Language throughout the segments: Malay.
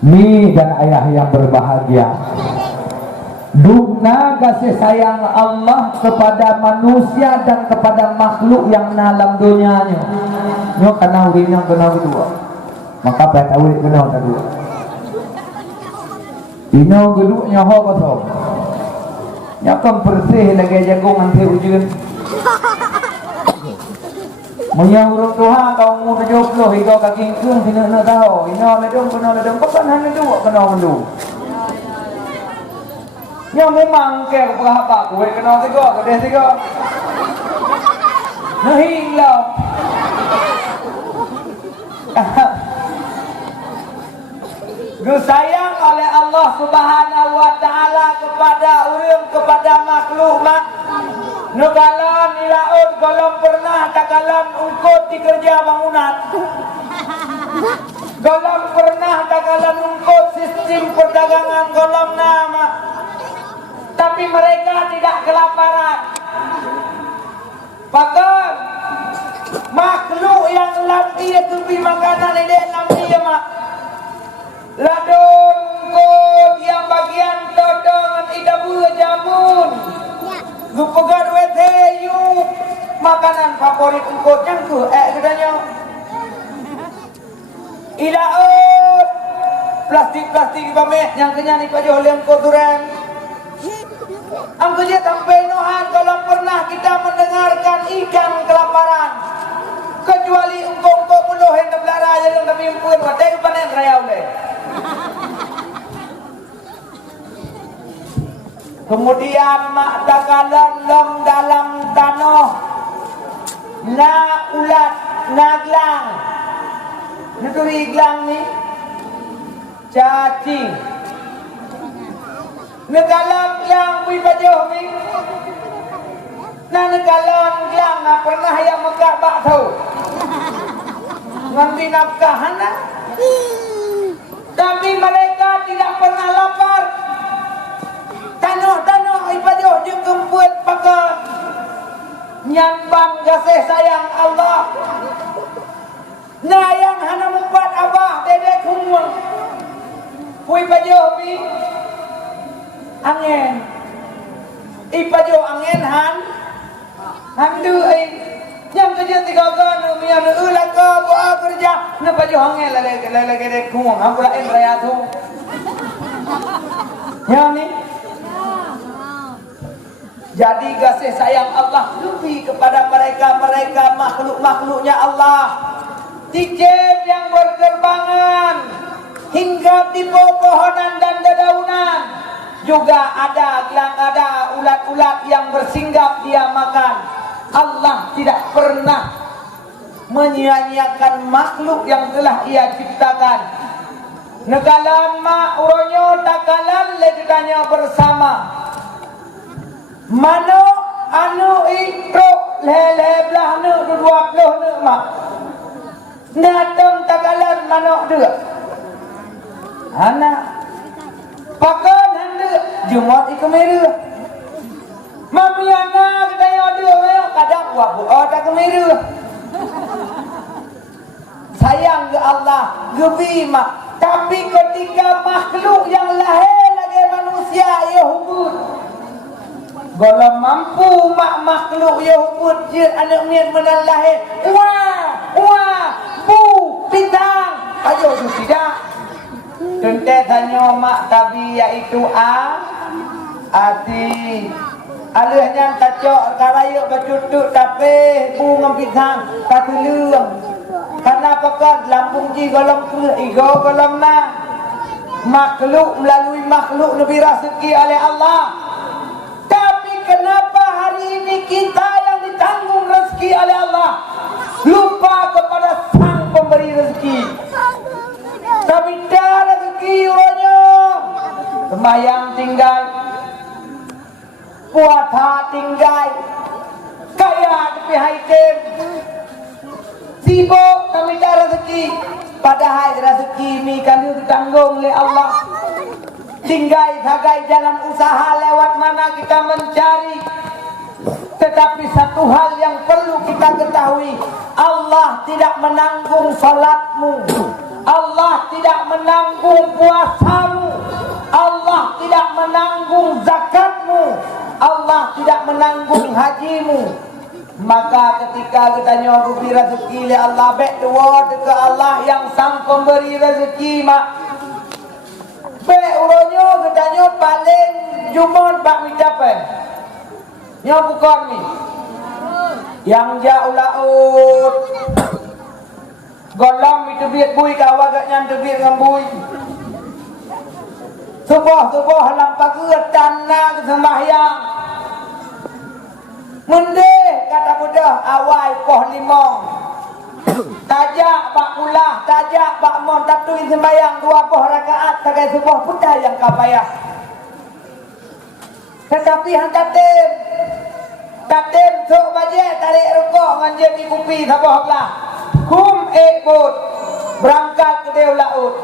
Mi dan ayah yang berbahagia, duna kasih sayang Allah kepada manusia dan kepada makhluk yang dalam dunianya. Nyo kena urina kena kedua, maka petawit kena kedua. Ino geduk nyoho kosong. Nyakam bersih lagi jagung nanti ujun. Munya urut Tuhan kau mu 70 iko kaki keung sini nak tahu. Ino ledong pakan hanya dua kena mendu. Nya memang ke apa kowe kena tiga gede tiga. Nah hilang. Disayang oleh Allah Subhanahu wa taala kepada urang kepada makhluk mak. Nukalan ilaun golong pernah takalan ungkut dikerja bangunan. Golong pernah takalan ungkut sistem perdagangan golong nama. Tapi mereka tidak kelaparan. Bahkan makhluk yang lampi tubi makanan ini lampi mak. Ladon ungkut yang bagian todong idabu jamun. Gupegar weteyu makanan favorit engkau cangku katanya ilaut plastik pameh yang kenyang ni pajo liang kotoran angku je sampai nohan kalau pernah kita mendengarkan ikan kelaparan kecuali engkau puluh yang belara yang kami impun wadai panen raya oleh. Kemudian mak dakalan lom dalam tanah na ulat naglang nuturi iglang ni cacing nagalang yang bui bajuh ni na nagalang yang pernah yang megak bak tau ngambil nafkahan na tapi mereka tidak pernah lapar. Tanah ibadah je kempuat pakai nyambang kasih sayang Allah. Nah yang hana membuat abah dedek kumung. Pui bajuh bi angin. Ibajuh angin handu yang kerja 3 tahun mian ulah ke buat kerja na bajuh angin lele dedek kumung aku lain raya tu. Ya ni jadi kasih sayang Allah lebih kepada mereka makhluk-makhluknya Allah. Tijem yang berterbangan hingga di pohonan dan dedaunan. Juga ada ulat-ulat yang bersinggap dia makan. Allah tidak pernah menyia-nyiakan makhluk yang telah ia ciptakan. Negalan ma uronyo takalan ledanya bersama. Mano anu ikro lele belah ne 20 ne mak. Natem takalan mano dua. Anak pakan hande jumat ikemere. Mami anak kaya dua kadang wabu tak kemere. Sayang ke Allah gebi mak. Tapi ketika makhluk yang lahir lagi manusia ia hubud. Kalau mampu makhluk ya hubud je anak mian menang lahir. Wah, bu, bintang. Ayo tu tidak. Tente tanya mak tabi iaitu ati. Alihnya tacok karayuk bercutuk tapi bu ngembitang katulung. Karena pekat lampung ji golong ke igo golong na. Makhluk melalui makhluk lebih rezeki oleh Allah. Kenapa hari ini kita yang ditanggung rezeki oleh Allah lupa kepada sang pemberi rezeki? Tapi dah rezeki orangnya sembahyang tinggal, puasa tinggal, kaya tapi haitem, sibuk tapi dah rezeki. Padahal rezeki ini kalau ditanggung oleh Allah. Tinggal sebagai jalan usaha lewat mana kita mencari. Tetapi satu hal yang perlu kita ketahui, Allah tidak menanggung salatmu, Allah tidak menanggung puasamu, Allah tidak menanggung zakatmu, Allah tidak menanggung hajimu. Maka ketika kita nyoba rezeki oleh Allah, baik doa ke Allah yang sang pemberi rezeki mak. Baik uronyo kita nyoba paling Jumat bak micapai. Nyoba bukan ni. Yang jauh laut. Golam itu biar bui kawan agaknya itu biar ngembui. Subuh halang pagi tanah sembahyang. Mendeh kata Buddha awal poh limong. Tajak bak ulah, tajak bak mon tatui sembahyang 20 rakaat sebagai subuh putah yang kapayah. Tetapi hang katem sok baje tarik rokok nganjep di kupi sabah lah. Kum ekbot berangkat ke Dewa Laut.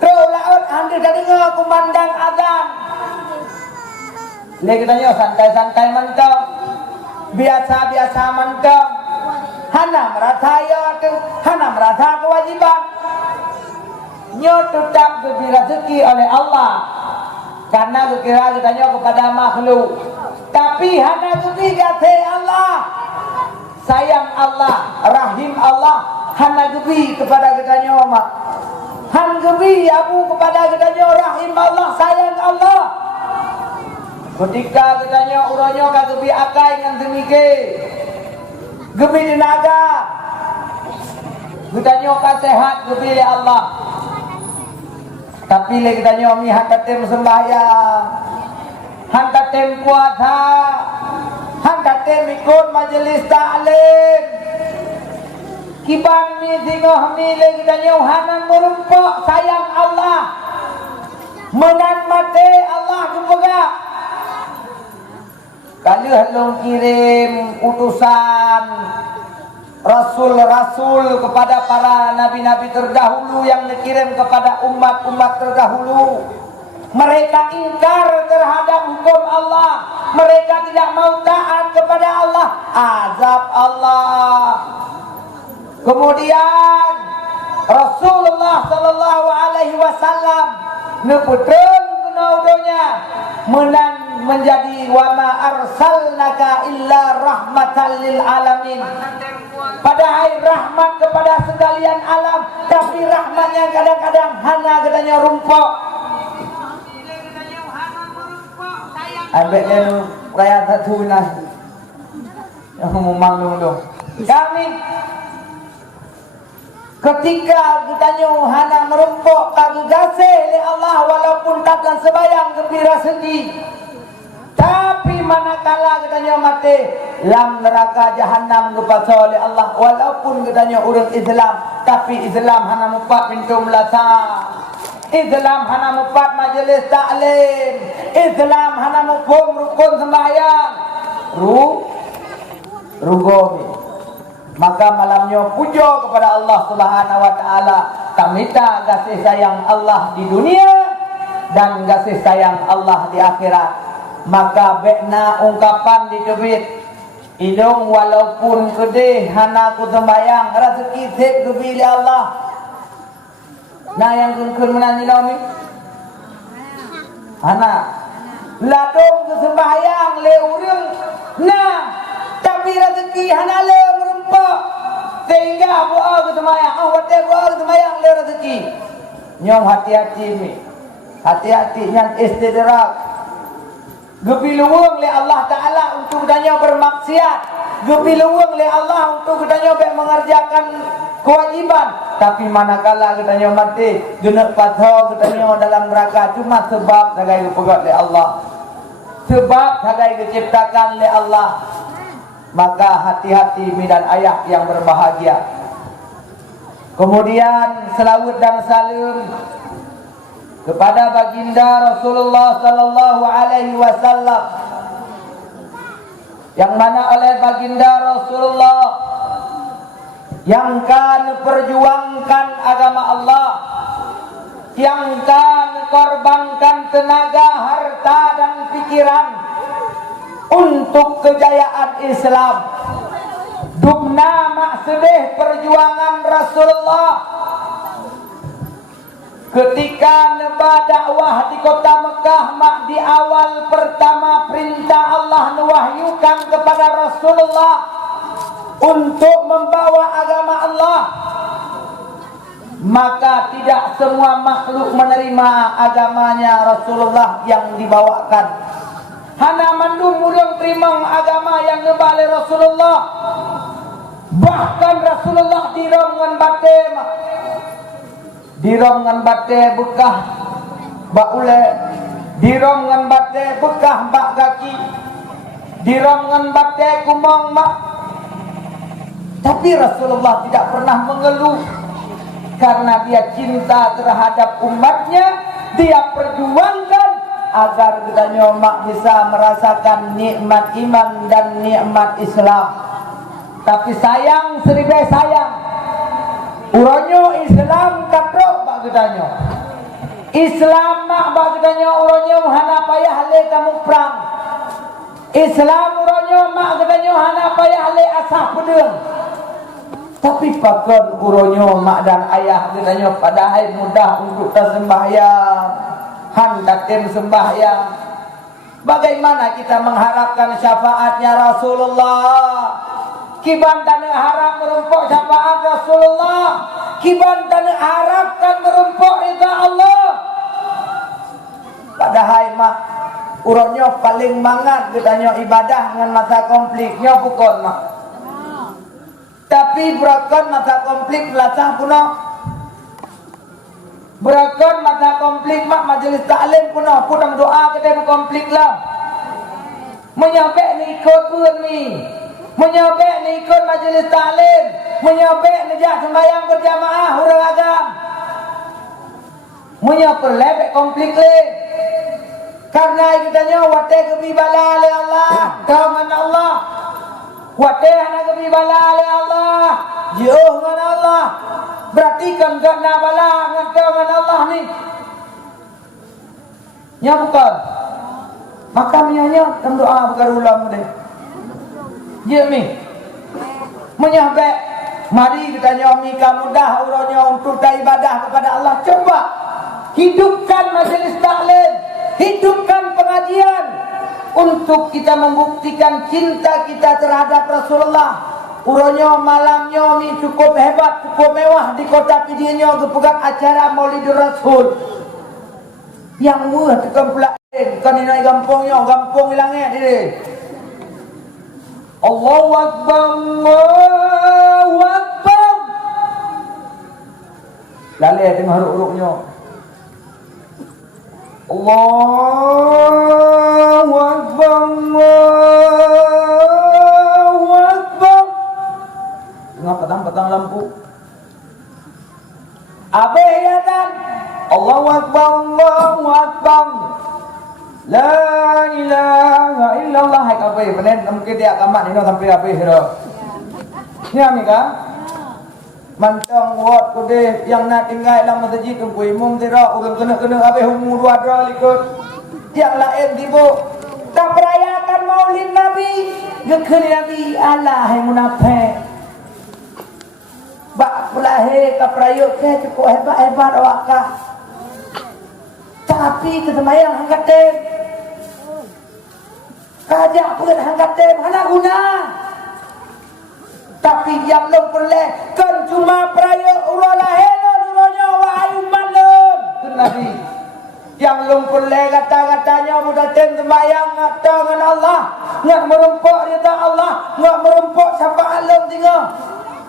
Dewa Laut anda dah dengar kumandang azan. Lagi tanya santai-santai mentang. Biasa-biasa mentang. Hana merasa ya tu, hana merasa kewajiban. Nyo tetap diberi rezeki oleh Allah. Karena kira kitanya kepada makhluk. Tapi hana diberi kasih Allah. Sayang Allah, rahim Allah, hana gebi kepada kitanya mak. Han gebi abu kepada kitanya rahim Allah, sayang Allah. Ketika kitanya uranya ka gebi akai dengan demikian. Gebi tenaga. Kitanya ka sehat gebi oleh Allah. Tapi le kitanya mi han katem sembahyang. Han katem puasa. Han katem ikut majelis taklim. Kiban mi singoh mi lagi tanya hanan merumpok sayang Allah. Menan mati Allah kepegak. Kali halong kirim utusan Rasul-Rasul kepada para nabi-nabi terdahulu yang dikirim kepada umat-umat terdahulu. Mereka ingkar terhadap hukum Allah. Mereka tidak mau taat kepada Allah. Azab Allah. Kemudian Rasulullah sallallahu alaihi wasallam neputreun kunaudonya menan menjadi wa ma arsalnaka illa rahmatan lil alamin. Padahal rahmat kepada sekalian alam, tapi rahmatnya kadang-kadang hanya katanya rumpok. Ambek lelu raya satu nas yang memang dulu. Kami ketika kita hana merumpok kagum gasih oleh Allah walaupun takkan sebayang gembira sedih. Tapi manakala kita mati lam neraka jahanam kepada oleh Allah walaupun kita urut Islam, tapi Islam hana mupat pintu melasa. Islam hana mupat majelis taklim. Islam hana mupung rukun sembahyang. Rugomi. Maka malamnya puja kepada Allah Subhanahu wa taala. Tak minta kasih sayang Allah di dunia dan kasih sayang Allah di akhirat. Maka bekna ungkapan di debit. Idung walaupun gede hana ku sembahyang rezeki sip gebi Allah. Nah yang kun menanyi ni hana ladung ke sembahyang le urang nah tapi rezeki hana le merempok sehingga buah ke sembahyang wate buah ke sembahyang le rezeki nyong hati-hati ni hati-hati nyan istidrak gebi luwung le Allah Ta'ala untuk tanya bermaksiat gebi luwung le Allah untuk tanya mengerjakan kewajiban. Tapi manakala kita mati genek patho kita dalam neraka cuma sebab sagai pegat oleh Allah, sebab sagai diciptakan oleh Allah. Maka hati-hati midan ayah yang berbahagia. Kemudian selawat dan salam kepada baginda Rasulullah sallallahu alaihi wasallam yang mana oleh baginda Rasulullah yang kan perjuangkan agama Allah, yang kan korbankan tenaga, harta dan pikiran untuk kejayaan Islam. Dubna maksudih perjuangan Rasulullah Ketika neba dakwah di kota Mekah, mak di awal pertama perintah Allah mewahyukan kepada Rasulullah untuk membawa agama Allah. Maka tidak semua makhluk menerima agamanya Rasulullah yang dibawakan. Hana mandung murung terima agama yang ngebale Rasulullah. Bahkan Rasulullah dirongan bate mak. Dirongan bate bekah bak ule, dirongan bate bekah bak kaki, dirongan bate kumong mak. Tapi Rasulullah tidak pernah mengeluh karena dia cinta terhadap umatnya. Dia perjuangkan agar kita nyomak bisa merasakan nikmat iman dan nikmat Islam. Tapi sayang seribai sayang, uronyo Islam katrok bak gedanyo. Islam mak bak gedanyo uronyo hana payah le kamu perang. Islam uronyo mak gedanyo hana payah le asah pedeng. Tapi pakon uronyo mak dan ayah gedanyo padahal mudah untuk tersembahyang, handatin sembahyang. Bagaimana kita mengharapkan syafaatnya Rasulullah? Kiban tanah harap merumpuk syafaat Rasulullah. Kiban tanah harapkan merumpuk ridha Allah. Padahal mak uronyo paling mangat gedanyo ibadah dengan masa konfliknya bukan mak. Tapi berakon masa konflik belasah puno. Berakon masa konflik mak majelis taklim puno. Punang doa kedai berkonflik lah. Menyabek ni ikut pun ni. Menyabek ni ikut majelis taklim. Menyabek ni jak sembahyang berjamaah hurang agam. Menyabek lebek konflik le. Karena kitanya watai kebibala oleh Allah. Dengan Allah. Watai hana kebibala oleh Allah. Jauh dengan Allah. Berarti kan karena bala dengan Allah ni. Ya bukan. Maka mianya dalam doa berkarulang deh. Ya mi. Menyabek. Mari kitanya mika mudah uronya untuk ibadah kepada Allah. Coba hidupkan majelis taklim. Hidupkan pengajian untuk kita membuktikan cinta kita terhadap Rasulullah. Uronyo malamnya mi cukup hebat, cukup mewah di kota Pidinya kepegang acara Maulidur Rasul. Yang murah tekan pula kan ini gampungnya, gampung hilangnya dia. Allahu Akbar, Allahu Akbar. Lalai tengah ruk-ruknya. Allahu Akbar, Allahu Akbar. Tengah petang-petang lampu. Abeh ya kan? Allahu Akbar, Allahu Akbar. La ilaha illallah. Hai kabeh benen mungkin dia kamat ini sampai habis dah. Ni amika. Mantang wot kude yang nak tinggal dalam masjid tunggu imam tira urang kena habis umur 2 dah ikut. Yang lain tibo tak merayakan Maulid Nabi. Gekeur Nabi Allah hai munafik. Bak pulahe ka prayuk ke cukup hebat-hebat awakah. Tapi kesemayang hangkat tem. Kajak pun hangkat tem hana guna. Tapi yang belum boleh kan cuma peraya urah lahir urahnya wahai umat lun ke Nabi. Yang belum boleh kata-katanya budak ten sembahyang ngata dengan Allah, ngak merumpuk ridha Allah, ngak merumpuk syafaat lun tinggal.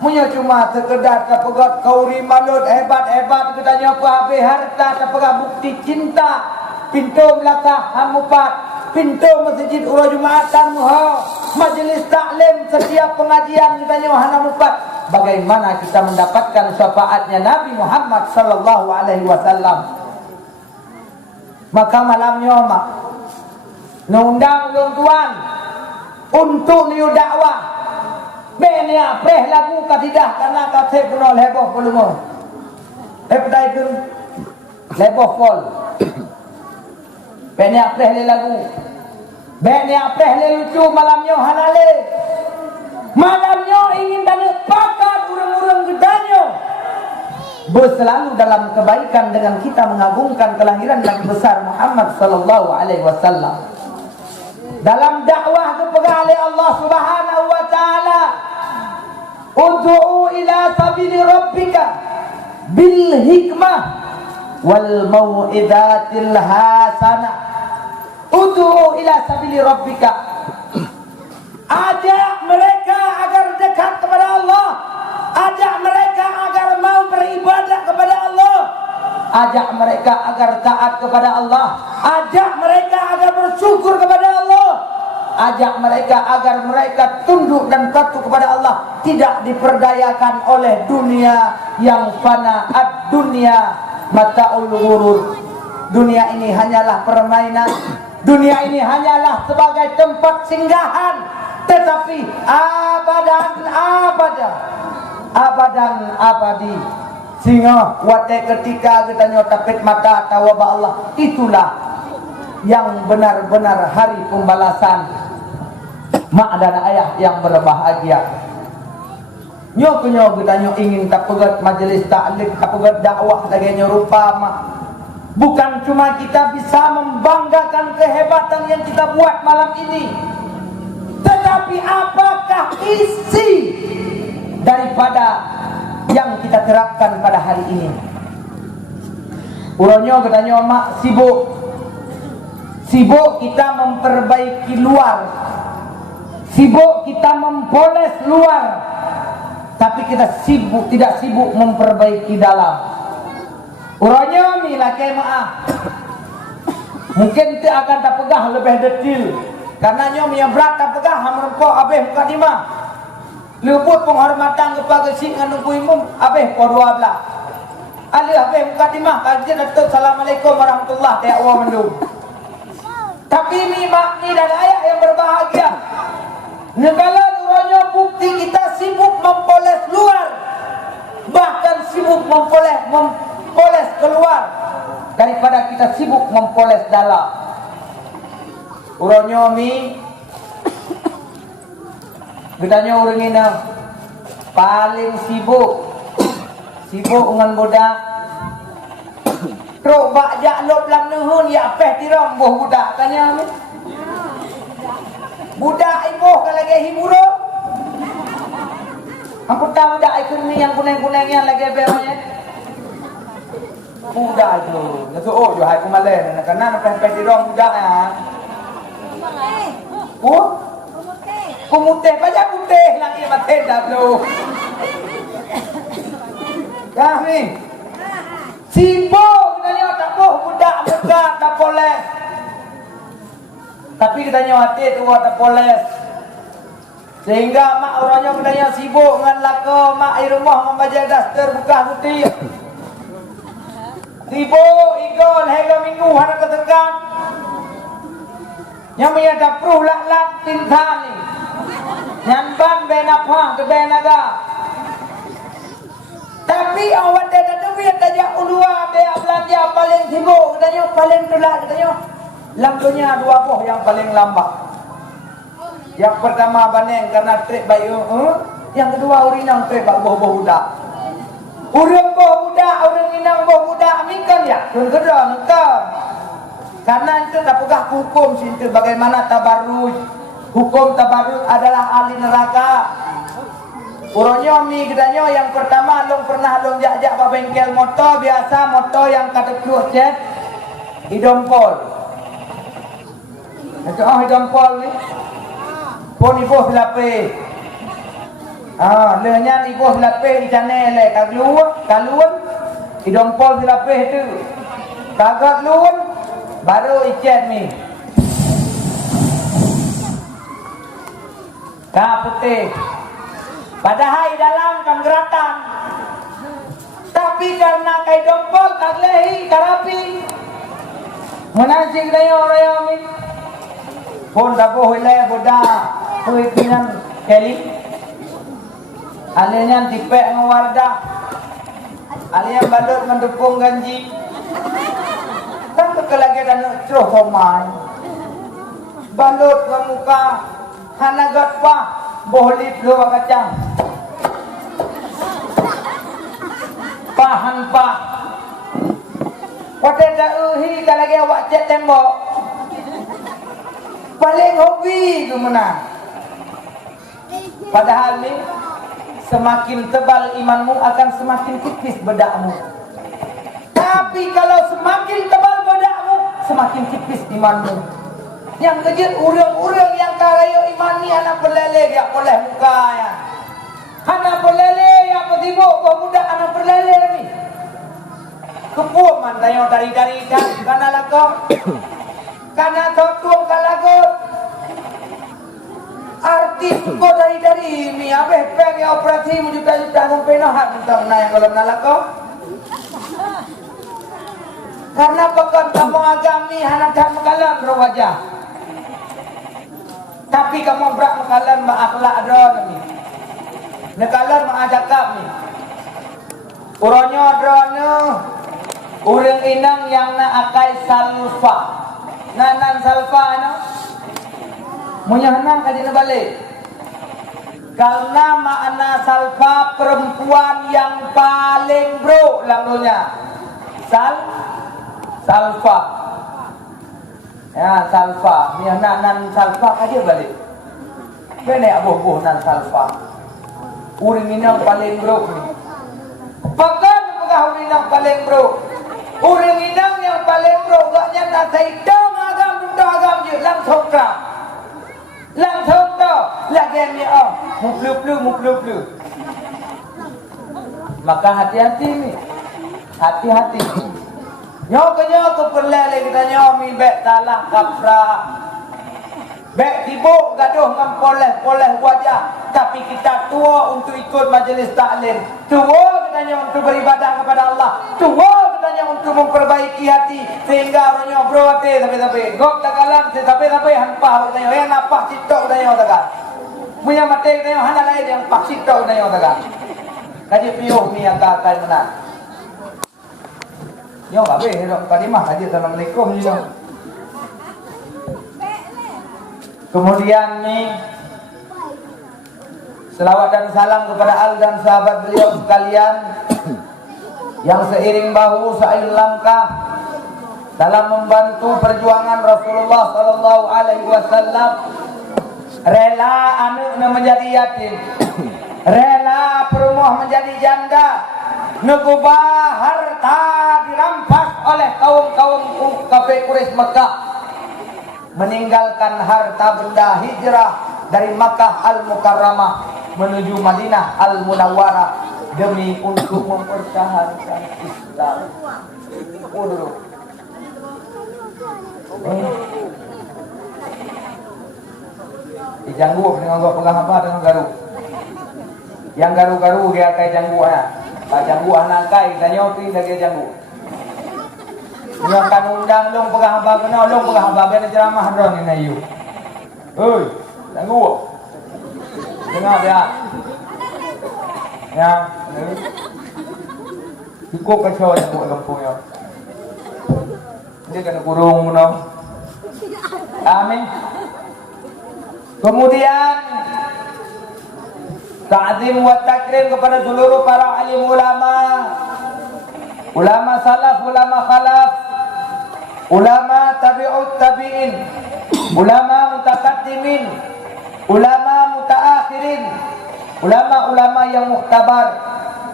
Punya cuma sekedar terpegat kauri malut hebat-hebat katanya apa habis harta terpegat bukti cinta. Pintu melata hamupat, pintu masjid urah Jumatan muha, majlis taklim setiap pengajian katanya hana mupat. Bagaimana kita mendapatkan syafaatnya Nabi Muhammad sallallahu alaihi wasallam? Maka malamnya mak nundang ulun tuan untuk niu dakwah. Benia preh lagu katidah karena katep kenal heboh puluh. Pedai pun heboh pol. Benia preh le lagu. Benia preh le lucu malamnya hanale. Malamnya ingin tanya pakat urang-urang gedanyo. berselalu dalam kebaikan dengan kita mengagungkan kelahiran Nabi besar Muhammad sallallahu alaihi wasallam. Dalam dakwah kepada Allah Subhanahu wa taala, ud'u ila sabili rabbika bil hikmah wal mau'izatil hasanah. Ud'u ila sabili rabbika, ajak mereka agar dekat kepada Allah, ajak mereka agar mau beribadah kepada Allah, ajak mereka agar taat kepada Allah, ajak mereka agar bersyukur kepada Allah, ajak mereka agar mereka tunduk dan patuh kepada Allah, tidak diperdayakan oleh dunia yang fana. Ad-dunya mata'ul ghurur. Dunia ini hanyalah permainan, dunia ini hanyalah sebagai tempat singgahan, tetapi abadan abadi. Sehingga watai ketika kita nyotapit mata tawaba Allah, itulah yang benar-benar hari pembalasan mak dan ayah yang berbahagia. Nyo kita ingin tapegat majelis taklim, tapegat dakwah lagi rupa mah. Bukan cuma kita bisa membanggakan kehebatan yang kita buat malam ini, tetapi apakah isi daripada yang kita terapkan pada hari ini? Uronyo katanya mak sibuk kita memperbaiki luar, sibuk kita mempoles luar, tapi kita tidak sibuk memperbaiki dalam. Uronyo mi laki maaf, mungkin tidak akan tak pegah lebih detil, karena nyo yang berat tak pegah merempok abeh muka dima. Luput penghormatan kepada si nganungku imum abeh ko 12. Ali abeh muka dimah kajian atau assalamualaikum warahmatullahi wabarakatuh. Tapi ni mak ni dan ayah yang berbahagia, negala nuronyo bukti kita sibuk mempoles luar, bahkan sibuk mempoles keluar daripada kita sibuk mempoles dalam. Uronyo mi bedanya orang ini paling sibuk dengan budak. Truk bakjak lop lam nuhun ya peh tiram boh budak tanya ni. Budak ibuh kalau lagi hiburo. Aku tahu budak ikut ni yang kuning-kuning yang lagi beranya. Budak itu, nasi oh jual aku malah, karena peh tiram budak ya. Oh? Pemutih, banyak putih lagi mati dah belum. Kami sibuk katanya tak boh budak muka tak poles. Tapi katanya hati tu tak poles. Sehingga mak orangnya katanya sibuk dengan laka mak di rumah membaca daster buka putih. Sibuk igol hingga minggu hari ketekan. Yang ada pruh lak-lak tinta ni. Nyamban benapah ke benaga. Tapi awak dah duit aja ulua be belanja paling sibuk katanya paling tulak katanya. Lampunya 2 boh yang paling lambat. Yang pertama baneng karena trip bayu, yang kedua urinang trip boh-boh budak. Urang boh budak, urang inang boh budak mikan ya. Tun kedua engkau. Karena itu tak pegah hukum situ bagaimana tabarruj. Hukum tabarruj adalah ahli neraka. Uronyo mi gedanyo yang pertama long pernah long jak-jak ke bengkel motor, biasa motor yang kata keluar cet hidompol. Itu hidompol ni. Pon ibu silape. Lenya ibu silape di channel le kaluan hidompol silape tu. Kagat luan baru icet ni. Kah putih. Padahal dalam kan geratan. Tapi karena kai dompol tak lehi karapi. Menasik dayo orang ni. Pun tak boleh le boda. Pui kinan keli. Alenya dipek ngawarda. Alenya balut mendukung ganji. Kan kelagi dan ceroh somai. Balut ke muka. Hanagat pa bolit luwa kacang. Pa hanpah. Pada dahi kalau lagi awak cat tembok. Paling hobi tu menang. Padahal ni semakin tebal imanmu akan semakin tipis bedakmu. Tapi kalau semakin tebal bedakmu, semakin tipis imanmu. Yang kejut urang-urang yang kaya iman ni anak berlele dia boleh muka ya. Anak berlele yang bersibuk pemuda anak berlele ni. Kepuh man tayo dari kana lakam. Kana totuang kalagot. Artis ko dari mi abeh peng ya operasi juta-juta sampai nahat tentang na yang kalau nalakam. Karena pekan kampung agami anak dah mekalan wajah. Tapi kamu berak mekalan ma akhlak drone ni. Nekalan ma ajakap ni. Uronyo drone urang inang yang na akai salfa. Nanan salfa no. Munya hanang kaji na balik. Karena makna salfa perempuan yang paling bro lalunya. Salfa. Ya, salfa. Ni nan salfa aja balik. Kene abuh-buh nan salfa. Urang inang paling bro ni. Pakan pegah urang inang paling bro. Urang inang yang paling bro gaknya nak saidang agam agam je langsung kram. Langsung tu lagi ni muplu. Maka hati-hati ni. Hati-hati. Nyok perlele kita nyomi bek talah kapra. Bek tibuk gaduh ngam poleh wajah. Tapi kita tua untuk ikut majlis taklim. Tua katanya untuk beribadah kepada Allah. Tua katanya untuk memperbaiki hati. Sehingga orangnya berwati sampai-sampai. Gok takalan sampai-sampai hanpah katanya. Yang napah citok katanya takkan. Punya mati katanya hana lain yang pak citok katanya takkan. Kaji piuh ni yang kakak menang. Yo enggak boleh dok kalimah aja assalamualaikum je. Kemudian nih selawat dan salam kepada al dan sahabat beliau sekalian yang seiring bahu seiring langkah dalam membantu perjuangan Rasulullah sallallahu alaihi wasallam, rela anaknya menjadi yatim, rela perumah menjadi janda, negubah harta dirampas oleh kaum-kaum kafir Quraisy Mekah, meninggalkan harta benda hijrah dari Makkah Al-Mukarramah menuju Madinah Al-Munawwarah demi untuk mempertahankan Islam. Dulu. Dijanggu dengan gua pegang apa dengan garu. Yang garu-garu dia kayak janggu anak. Pak janggu anak kai tanya pi lagi janggu. Dia akan undang dong pegang apa kena dong pegang apa ben ceramah dong ini you. Hei, janggu. Dengar dia. Ya, cukup kacau janggu kampungnya. Dia kena kurung no. Amin. Kemudian ta'zim wa takrim kepada seluruh para alim ulama, ulama salaf, ulama khalaf, ulama tabi'ut tabi'in, ulama mutakaddimin, ulama mutaakhirin, ulama-ulama yang muhtabar,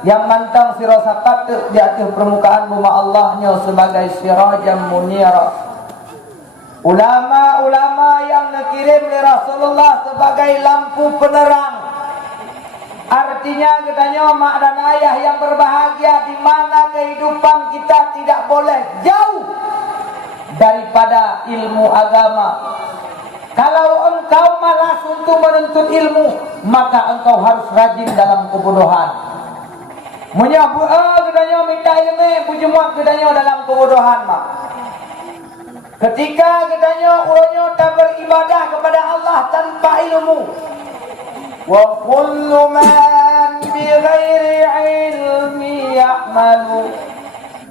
yang mantang sirasapat di atas permukaan bumi Allahnya sebagai sirajam munira. Ulama-ulama yang dikirim oleh Rasulullah sebagai lampu penerang. Artinya katanya mak dan ayah yang berbahagia, di mana kehidupan kita tidak boleh jauh daripada ilmu agama. Kalau engkau malas untuk menuntut ilmu, maka engkau harus rajin dalam kebodohan. Menyebut katanya minta ilmu, pujumat katanya dalam kebodohan mak. Ketika katanya orangnya tak beribadah kepada Allah tanpa ilmu. Wa kullu man bi ghairi ilmi ya'malu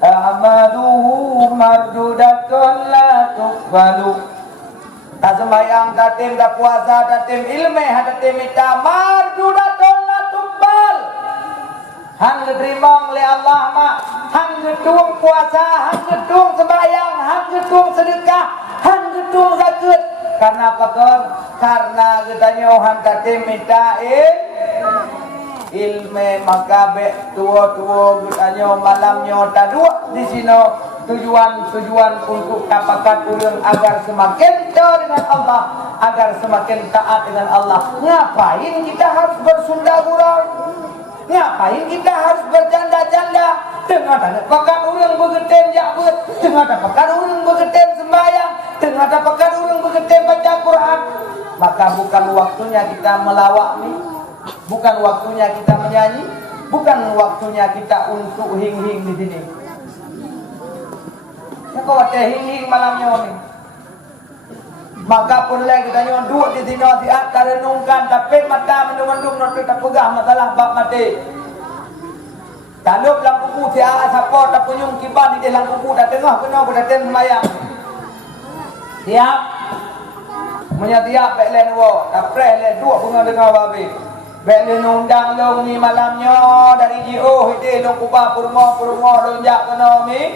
a'maluhu mardudatun la tuqbalu. Tak sembahyang, tak tim, tak puasa, tak tim ilmu, tak tim minta mardudatun la tuqbal. hang diterima oleh Allah mak, hang gedung puasa, hang gedung sembahyang, hang gedung sedekah, hang gedung zakat. Karena apa kor? Karena katanya orang tadi minta ilmu maka be tua katanya malamnya tadua di sini tujuan untuk tapakan urang agar semakin jauh dengan Allah, agar semakin taat dengan Allah. Ngapain kita harus bersunda gurau? Ngapain kita harus berjanda-janda? Tengah ada pakai urang begetem jabut, tengah ada pakai urang begetem sembahyang, tengah ada pakai urang begetem baca Quran. Maka bukan waktunya kita melawak nih, bukan waktunya kita menyanyi, bukan waktunya kita untuk hing-hing di sini. Ya kok ada hing-hing malamnya nih. Maka pun lagi kita nyonduk di sini di atas renungkan, tapi mata mendung-mendung nanti tak pegah masalah bab mati. Talup dalam buku dia siapa tak punyung kibar di dalam buku dah tengah kena berdaten semayang. Tiap menyatiap beklen wo, tapre le dua bunga dengar babi. Beklen undang long ni malamnya dari JO hiti long kubah purmo lonjak kena mi.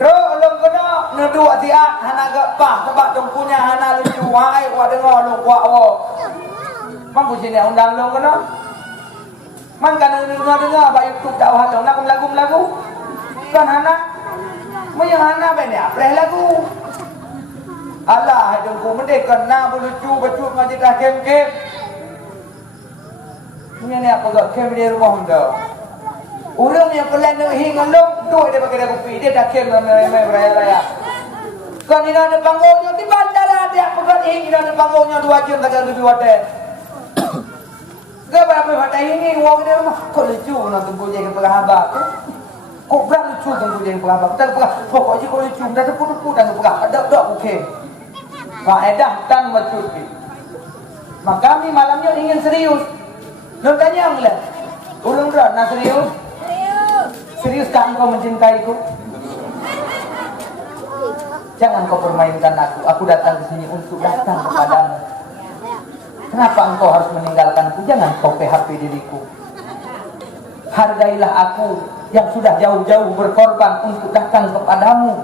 Terus long kena neduk tiap hana gepah sebab dong punya hana lucu wahai wa dengar long kuat wo. Mampu sini undang long kena. Man kan dengar ba YouTube dakwah dong nak lagu kan hana moyang hana be ni apreh lagu. Allah dong ku mende kena lucu becut ngaji dah kem-kem. Punya ni apa gak kem di rumah dah. Urang yang pelan nak hingalong tu dia pakai dah kopi dia dah kem ramai raya. Kan ini ada panggungnya di bandara dia pegang hing ada panggungnya 2 jam tak ada hotel. Gak apa pada ini wong dia rumah kok lucu nak tunggu jadi pengahabak. Kok berang lucu tunggu jadi pengahabak. Tak pegang pokoknya kok lucu dah tepuk dah pegang. Ada okey. Faedah dan bercuti. Maka kami malamnya ingin serius. Nak tanya enggak? Ulung dah nak serius? Serius tak engkau mencintaiku? Jangan kau permainkan aku. Aku datang ke sini untuk datang kepadamu. Kenapa engkau harus meninggalkanku? Jangan kau PHP diriku. Hargailah aku yang sudah jauh-jauh berkorban untuk datang kepadamu.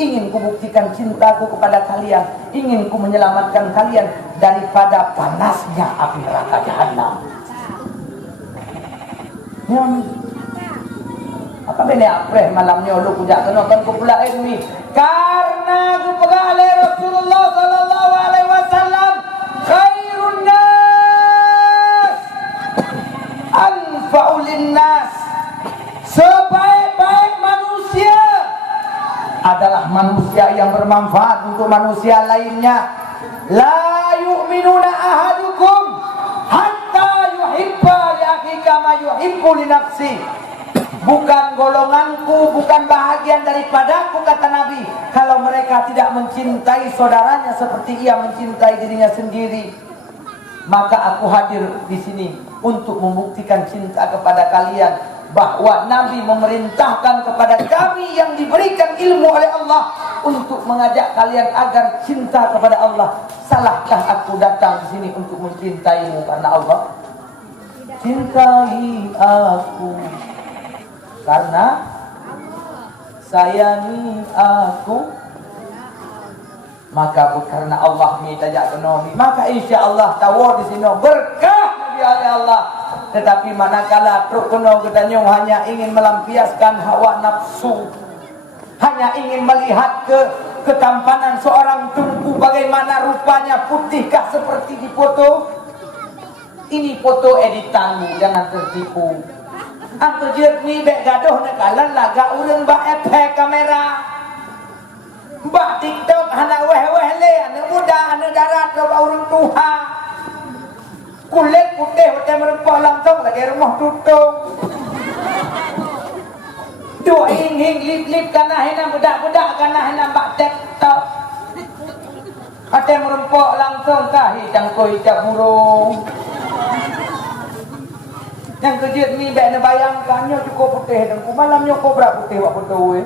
Ingin ku buktikan cintaku kepada kalian. Ingin ku menyelamatkan kalian daripada panasnya api neraka jahanam. Apa bene apreh malamnya lu kujak kena kan ku pula ini karena ku pegale Rasulullah sallallahu alaihi wasallam khairun nas anfa'ul linnas, sebaik-baik manusia adalah manusia yang bermanfaat untuk manusia lainnya. La yu'minuna ahadukum hatta yuhibba li akhihi kama yuhibbu li nafsi. Bukan golonganku, bukan bahagian daripadaku, kata Nabi, kalau mereka tidak mencintai saudaranya seperti ia mencintai dirinya sendiri. Maka aku hadir di sini untuk membuktikan cinta kepada kalian, bahwa Nabi memerintahkan kepada kami yang diberikan ilmu oleh Allah untuk mengajak kalian agar cinta kepada Allah. Salahkah aku datang di sini untuk mencintaimu karena Allah? Cintai aku karena sayangi aku, maka karena Allah minta ekonomi, maka insya Allah tahu di sini berkah Nabi oleh Allah. Tetapi manakala truk penuh ketanyong hanya ingin melampiaskan hawa nafsu, hanya ingin melihat ketampanan seorang tungku bagaimana rupanya, putihkah seperti di foto. Ini foto editanmu, jangan tertipu. Aku jep ni bek gaduh nak kalan laga urang ba efek kamera. Ba TikTok hana weh-weh le, anu muda anu darat do urang tuha. Kulit putih macam merempah langsung lagi rumah tutup. Dua hing lip kana hina budak-budak kana hina bak TikTok. Ada merempah langsung kah hidang koi tak burung. Yang kejut ni bek nak bayangkannya cukup putih dan ku malamnya kau berapa putih wak betul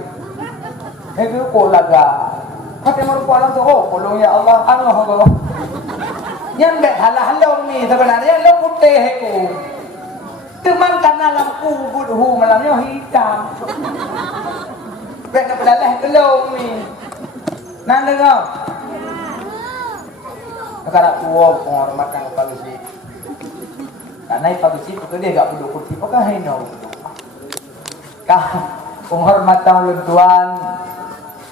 itu kau laga hati merupakan langsung oh tolong ya Allah Allah yang bek halah-halah ni sebenarnya lo putih aku Teman karena lampu budhu malamnya hitam. Baik daripada lah gelung ni. Nak dengar? Sekarang tua penghormatan kepada si. Karena ipag si tu dia gak peduk kuti pakai hino. Kah penghormatan ulun tuan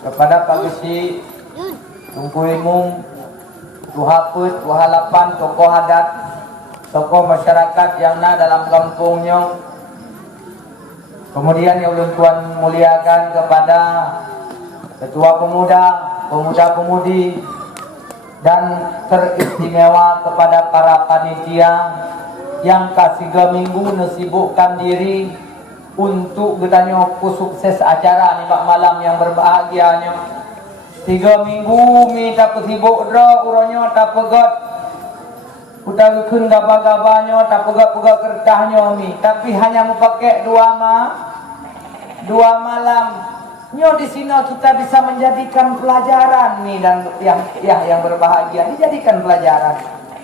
kepada Pak Gesi, Tungku Imung, Tuhaput, Wahalapan, tokoh adat, tokoh masyarakat yang ada dalam kampungnya. Kemudian yang ulun tuan muliakan kepada ketua pemuda, pemuda-pemudi, dan teristimewa kepada para panitia yang kasih minggu nesibukkan diri untuk getanya sukses acara ni pak malam yang berbahagianya. 3 minggu mi tak sibuk dra uronyo tak pegat udah kun gaba-gabanya tak pegat-pegat kertahnya mi, tapi hanya memakai 2 malam. Nyo di sini kita bisa menjadikan pelajaran nih, dan yang berbahagia dijadikan pelajaran.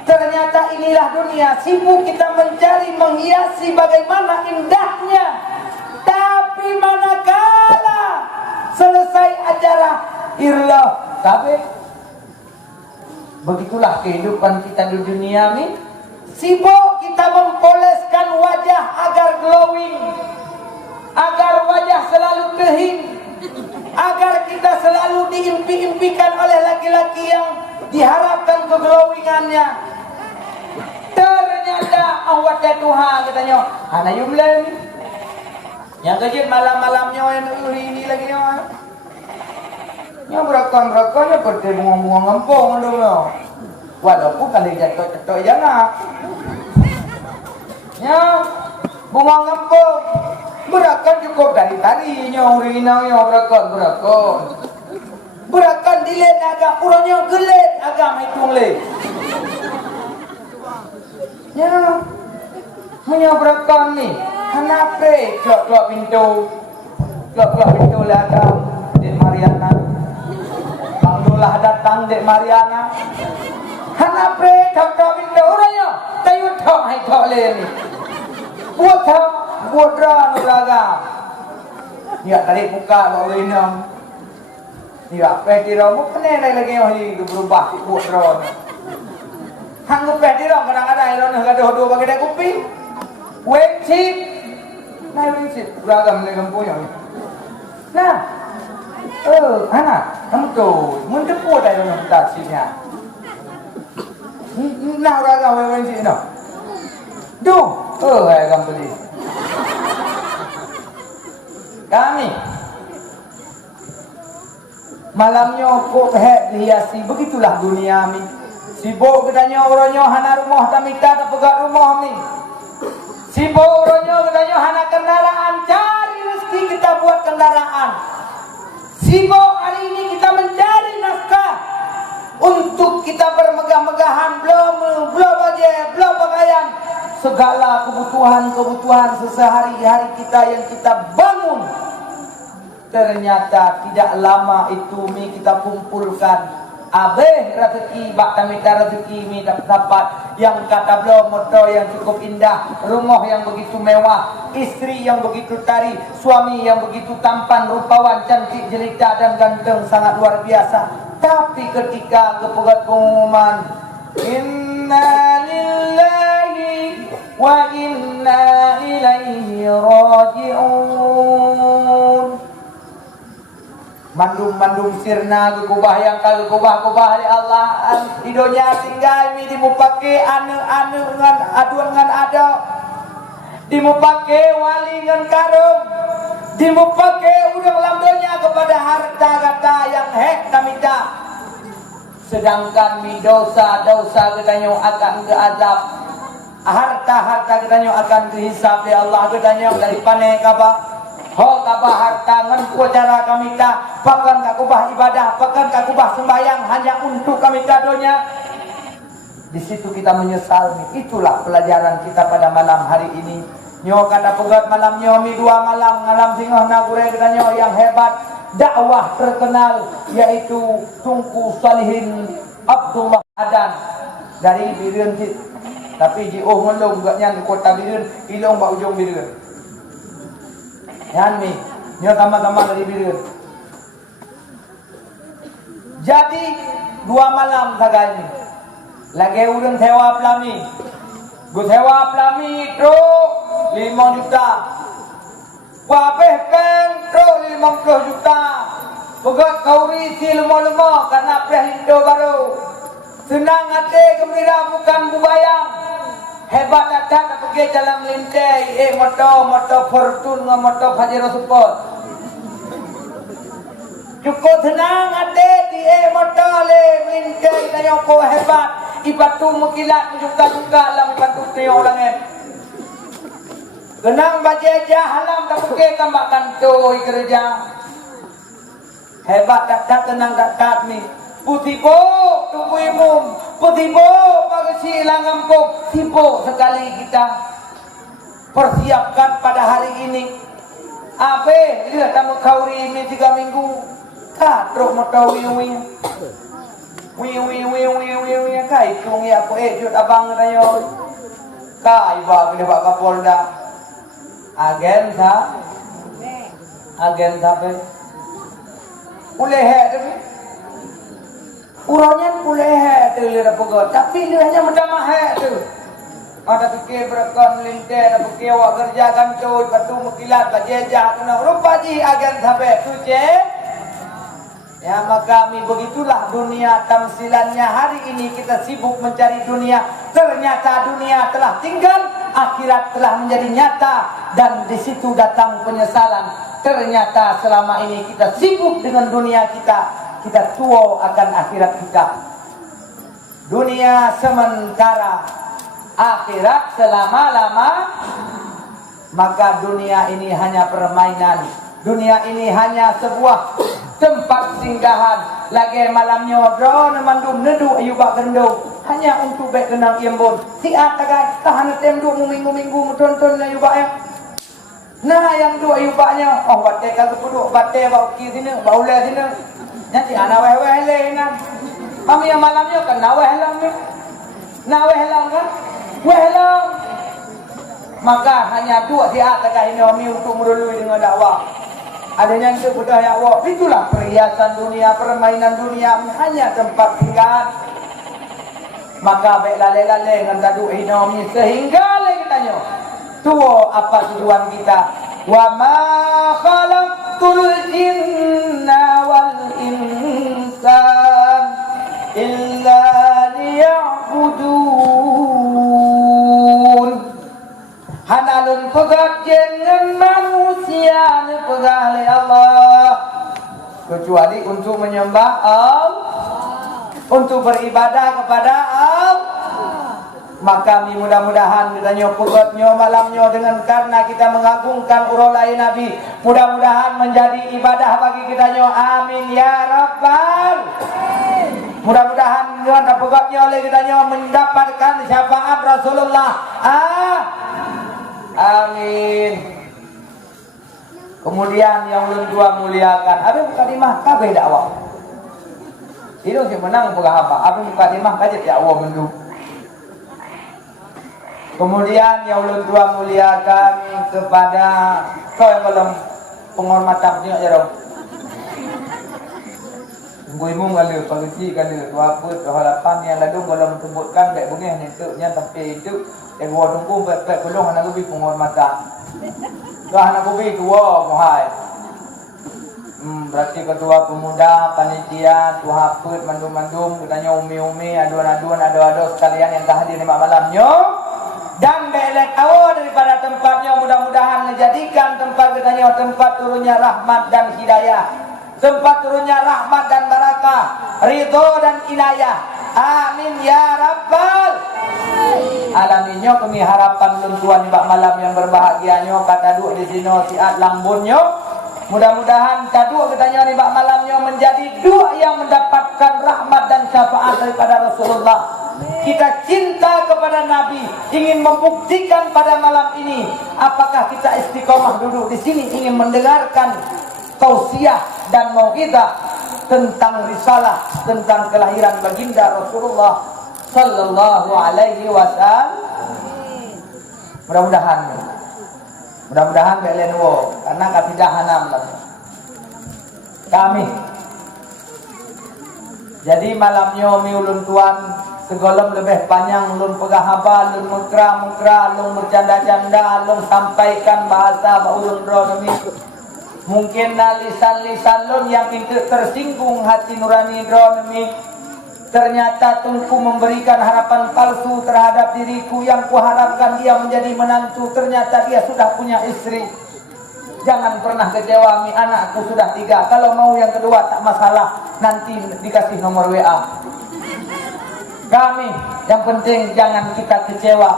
Ternyata inilah dunia, sibuk kita mencari menghiasi bagaimana indahnya. Tapi manakala selesai acara irlah, tapi begitulah kehidupan kita di dunia ini. Sibuk kita mempoleskan wajah agar glowing, agar wajah selalu kehing, agar kita selalu diimpi-impikan oleh laki-laki yang diharapkan keglowingannya. Ternyata awatnya Tuhan katanya, anak yumlan yang kejut malam-malamnya yang ini lagi yang berakon-berakon seperti bunga-bunga ngempong dulu. Walaupun kali jatuh-jatuh jangan. Ya, bunga ngempong berakon cukup dari tarinya urinanya berakon. Berakon dilet agak urangnya gelet agak hitung le. Ya, punya berakon ni. Kenapa keluar pintu lah ada Dek Mariana. Alhamdulillah datang Dek Mariana. Kenapa keluar pintu orangnya? Tayu tak hai tak le ni. Buat nuraga. Ya tadi buka lo inam. Ya petiro mu kene lagi yang berubah buat ron. Hang petiro kadang-kadang ron gaduh bagi dak kupi. Wecip. Nah wecip beragam dengan punya. Nah. Anak, kamu tuh mun depo dah dalam taksinya. Nah beragam wecip no. Duh, kamu beli. Kami malamnya kok hiasi, begitulah dunia mi. Sibuk katanya orangnya hana rumah tamita tak pegat rumah mi. Sibuk orangnya katanya hana kendaraan, cari rezeki kita buat kendaraan. Sibuk hari ini kita mencari nafkah untuk kita bermegah-megahan, belum pakaian. Segala kebutuhan sehari-hari kita yang kita bangun. Ternyata tidak lama itu mi kita kumpulkan. Abeh rezeki bak tamita rezeki mi dapat yang kata belum motor yang cukup indah, rumah yang begitu mewah, istri yang begitu tari, suami yang begitu tampan, rupawan, cantik, jelita dan ganteng, sangat luar biasa. Tapi ketika kepegat pengumuman inna lillahi wa inna ilaihi raji'un, mandum sirna gegubah yang kagegubah-gubah di Allah idonya tinggal mi dimupake anu ngan aduan ngan ada, dimupake wali ngan karung, dimupake udang lamdonya kepada harta kata yang hek tamita. Sedangkan mi dosa-dosa katanya akan ke azab, harta katanya akan dihisab ya Allah katanya dari pane kaba. Ho kabah harta ngan cara kami tak pakan kakubah ibadah, pakan kakubah sembahyang hanya untuk kami donya. Di situ kita menyesal. Itulah pelajaran kita pada malam hari ini. Nyo kata pegat malam nyomi 2 malam ngalam singoh nagure katanya yang hebat, dakwah terkenal yaitu Tunku Salihin Abdullah Adan dari Birinjit. Tapi ji melong gak nyan kota bireun, ilong ba ujung bireun. Yan mi, nyo tambah-tambah dari bireun. Jadi 2 malam sagani. Lagi urang sewa pelami. Gue sewa pelami tro 5 juta. Wabeh kan tro 50 juta. Pegat kauri si lemah-lemah karena peh lindo baru. Senang hati gembira bukan bubayang. Hebat datang pergi jalan melintai. Motor Fortune dengan motor Pajero Support. Cukup senang hati di motor le melintai dan yang kau hebat. Ibatu mekilat juga dalam ibatu teo orang Genang bajeja halam tak pergi kambak kantoi kerja. Hebat tak tenang tak ni. Putibo tubuh imum, putibo pagasi langampok, tibo sekali kita persiapkan pada hari ini. Abe lihat tamu kauri ini 3 minggu. Tak terus motor wiwi. Wiwi kai tung ya ko jut abang tayo. Kai ba kini Pak Kapolda. Agen pe. Ulehe tu. Urangnya ulehe tu lira pegot, tapi liranya mendamah tu. Ada fikir berekon linte, ada fikir awak kerja kantor, batu mukilat, bajejah, kena rupa ji agen sampai tu je. Ya maka kami begitulah dunia tamsilannya. Hari ini kita sibuk mencari dunia. Ternyata dunia telah tinggal, akhirat telah menjadi nyata, dan di situ datang penyesalan. Ternyata selama ini kita sibuk dengan dunia kita tua akan akhirat kita. Dunia sementara, akhirat selama-lama. Maka dunia ini hanya permainan. Dunia ini hanya sebuah tempat singgahan. Lagi malamnya drone mandum nedu ayubak gendong. Hanya untuk baik kenang iambon. Siap tagai tahan tenduk minggu-minggu tonton ayubak ya. Nah yang dua ayubaknya, oh batai kalau peduk batai bau ki sini, bau le sini. Nanti anak weh-weh le kan. Kami yang malamnya kan naweh lang ni. Naweh lang kan? Weh lang. Maka hanya dua siap tagai ini kami untuk merului dengan dakwah. Adanya itu budaya Allah. Itulah perhiasan dunia, permainan dunia, hanya tempat tinggal. Maka baik lale-lale dengan tadu hinomi sehingga lagi tanya. Tua apa tujuan kita? Wa ma khalaqtul jinna wal insan illa liya'budun. Hanalun pegat dengan manusia ni pegat oleh Allah, kecuali untuk menyembah Allah, untuk beribadah kepada Allah. Maka kami mudah-mudahan ditanya pegotnya malamnya dengan karena kita mengagungkan urolai Nabi, mudah-mudahan menjadi ibadah bagi kitanya. Amin ya Rabbal. Mudah-mudahan dengan pegotnya oleh kitanya mendapatkan syafaat Rasulullah. Amin. Kemudian yang ulun tua muliakan, abi mukadimah kabeh dakwah. Itu sih menang pegah apa? Abi mukadimah kajet dakwah mendu. Kemudian yang ulun tua muliakan kepada kau yang belum penghormatan tengok aja dong. Tunggu kali pagi kali tua apa harapan yang lalu belum sebutkan baik bunyi nentuknya tapi itu yang gua tunggu baik belum anak lebih penghormatan. Dah anak lebih tua mohai. Berarti ketua pemuda panitia tua hafid mandum-mandum katanya umi-umi aduan-aduan ado-ado sekalian yang dah hadir di malamnya. Dan belek awal daripada tempatnya mudah-mudahan menjadikan tempat katanya tempat turunnya rahmat dan hidayah, tempat turunnya rahmat dan barakah, ridho dan inayah. Amin ya Rabbal alaminnya. Kami harapan luntuan di malam yang berbahagianya kata duk di sini siat lambunnya. Mudah-mudahan tadu katanya di malamnya menjadi dua yang mendapatkan rahmat dan syafaat daripada Rasulullah. Kita cinta kepada Nabi, ingin membuktikan pada malam ini apakah kita istiqomah duduk di sini ingin mendengarkan tausiah dan mau'izah tentang risalah, tentang kelahiran baginda Rasulullah sallallahu alaihi wasallam. Mudah-mudahan belen wo karena katidah hanam lah. Kami. Jadi malamnya mi ulun tuan segolong lebih panjang ulun pegah haba, ulun mekra, ulun bercanda-canda, ulun sampaikan bahasa ulun dronomi. Mungkin lisan-lisan ulun yang tersinggung hati nurani dronomi. Ternyata tungku memberikan harapan palsu terhadap diriku yang kuharapkan dia menjadi menantu. Ternyata dia sudah punya istri. Jangan pernah kecewa, mi anakku sudah 3. Kalau mau yang kedua tak masalah, nanti dikasih nomor WA. Kami, yang penting jangan kita kecewa.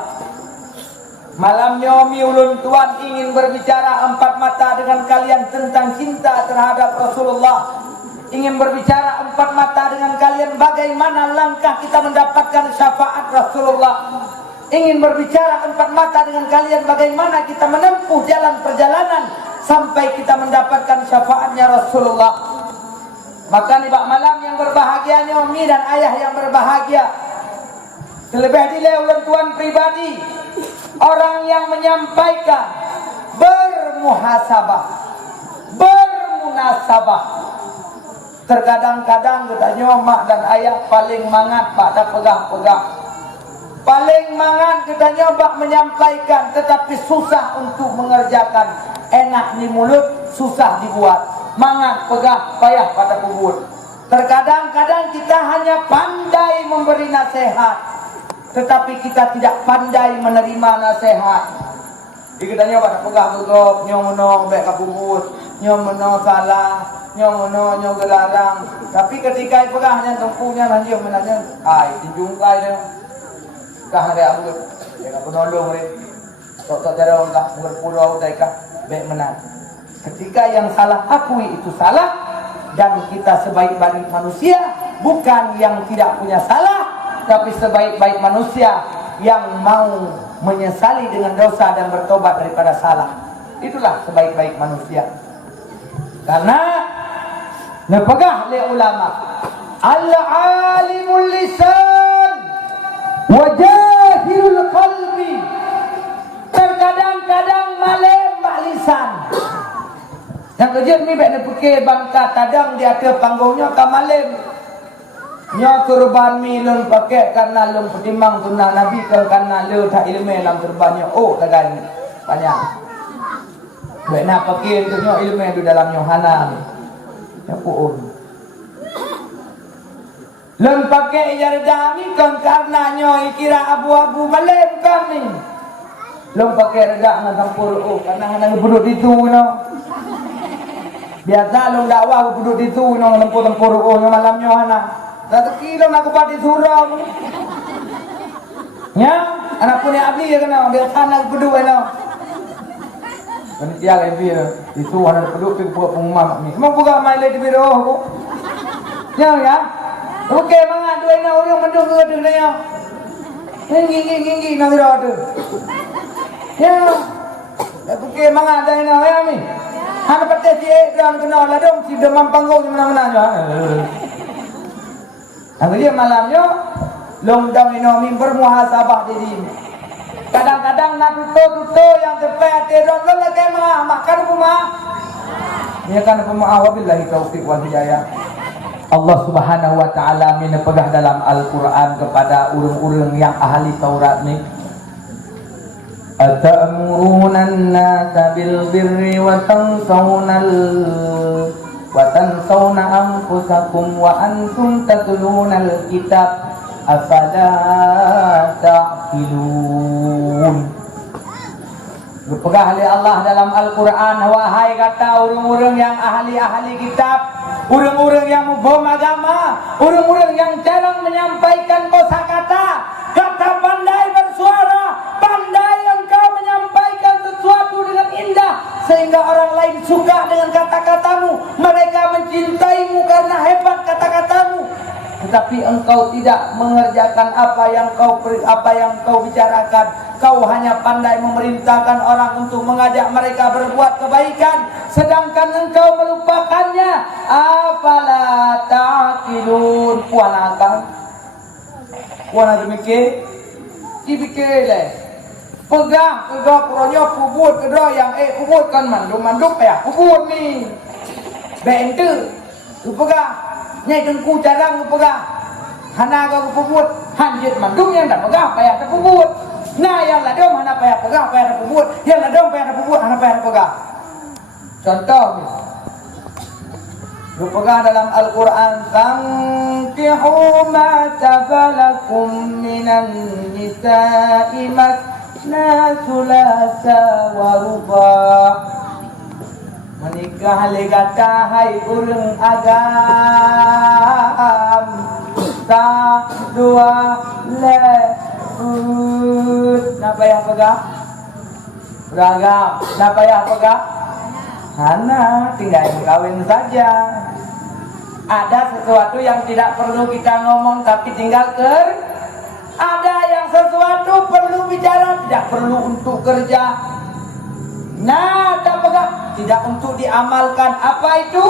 Malamnya mi ulun tuan ingin berbicara 4 mata dengan kalian tentang cinta terhadap Rasulullah. Ingin berbicara 4 mata dengan kalian bagaimana langkah kita mendapatkan syafaat Rasulullah. Ingin berbicara 4 mata dengan kalian bagaimana kita menempuh jalan perjalanan sampai kita mendapatkan syafaatnya Rasulullah. Maka nih Pak malam yang berbahagia Umi dan ayah yang berbahagia. Terlebih dile ulun tuan pribadi, orang yang menyampaikan bermuhasabah, bermunasabah. Terkadang-kadang katanya mak dan ayah paling mangat Pak dah pegang-pegang. Paling mangat katanya Pak menyampaikan tetapi susah untuk mengerjakan. Enak di mulut, susah dibuat. Mangat, pegang, payah pada kubur. Terkadang-kadang kita hanya pandai memberi nasihat, tetapi kita tidak pandai menerima nasihat. Dikatanya Pak pegang-pegang, nyong-nyong, baik kabubur, nyong-nyong salah, nyong gelarang. Tapi ketika pegahnya tungkunya nanti menanya, tinjung dia. Kah ada aku, dia penolong dia. Tok cara orang berpurau dia baik menang. Ketika yang salah akui itu salah dan kita sebaik-baik manusia bukan yang tidak punya salah, tapi sebaik-baik manusia yang mau menyesali dengan dosa dan bertobat daripada salah. Itulah sebaik-baik manusia. Karena nepegah oleh ulama al-alimul lisan wajahilul qalbi. Terkadang-kadang malem lisan. Yang kerja ni baik nak fikir bangka kadang di atas panggungnya ke malem. Nya turban mi lun pakai karena lun pertimbang sunnah Nabi karena lu tak ilmu dalam turbannya. Oh lagan banyak. Baik nak pakai untuknya ilmu di dalamnya hanam. Ya puun. Lun pakai jardami kan karenanya kira abu-abu malem kami. Lun pakai redak dengan campur karena hana duduk di tu biasa lun dakwah duduk di tu tempur-tempur malamnya hana. Satu kilo nak kupati surau. Ya, anak punya abdi ya kena biasa nak berdua no. Panitia lagi itu anak berdua pergi buat pengumuman ni. Semua buka main lagi biro aku. Ya. Okey mangga dua ni orang mendung ke tu ni ya. Gigi nak biro tu. Ya. Okey mangga dah ni ya mi. Anak pati si dan kena ladong si demam panggung mana-mana je. Akhirnya malamnya longdang inomi bermuhasabah diri. Kadang-kadang nak tutup yang tepat terus lagi makan rumah. Ini kan pemaaf wabillahi taufiq wal hidayah. Allah Subhanahu wa taala menepegah dalam Al-Qur'an kepada urang-urang yang ahli Taurat ni. Atamuruna an-nasa bil birri wa tansawna anfusakum wa antum tatluna al-kitab afala ta'qilun. Berpegang oleh Allah dalam Al-Quran, wahai kata orang-orang yang ahli-ahli kitab, orang-orang yang membom agama, orang-orang yang jarang menyampaikan kosakata, kata pandai bersuara, pandai engkau menyampaikan sesuatu dengan indah sehingga orang lain suka dengan kata-katamu, mereka mencintaimu karena hebat kata-katamu. Tetapi engkau tidak mengerjakan apa yang kau bicarakan. Kau hanya pandai memerintahkan orang untuk mengajak mereka berbuat kebaikan, sedangkan engkau melupakannya. Afala ta'qilun. Puan akan mikir, dipikir leh. Pegang kedua puronyo pubut kedua yang pubut kan manduk ya pubut ni. Bente tu pegang. Nyai dengku jarang tu pegang. Hana kau pubut hanjit manduk yang dah pegang payah tu pubut. Nah yang ladom hana payah pegang payah tu pubut. Yang ladom payah tu pubut hana payah pegang. Contoh ni. Pegang dalam Al-Quran tankihu ma tabalakum minan nisa'i masna sulasa wa ruba' menikah legata hai urang agam sa dua lebut napa ya pegang beragam napa ya pegang hana tinggal kawin saja. Ada sesuatu yang tidak perlu kita ngomong tapi tinggal ada yang sesuatu perlu bicara tidak perlu untuk kerja. Nah, tak pegang tidak untuk diamalkan. Apa itu?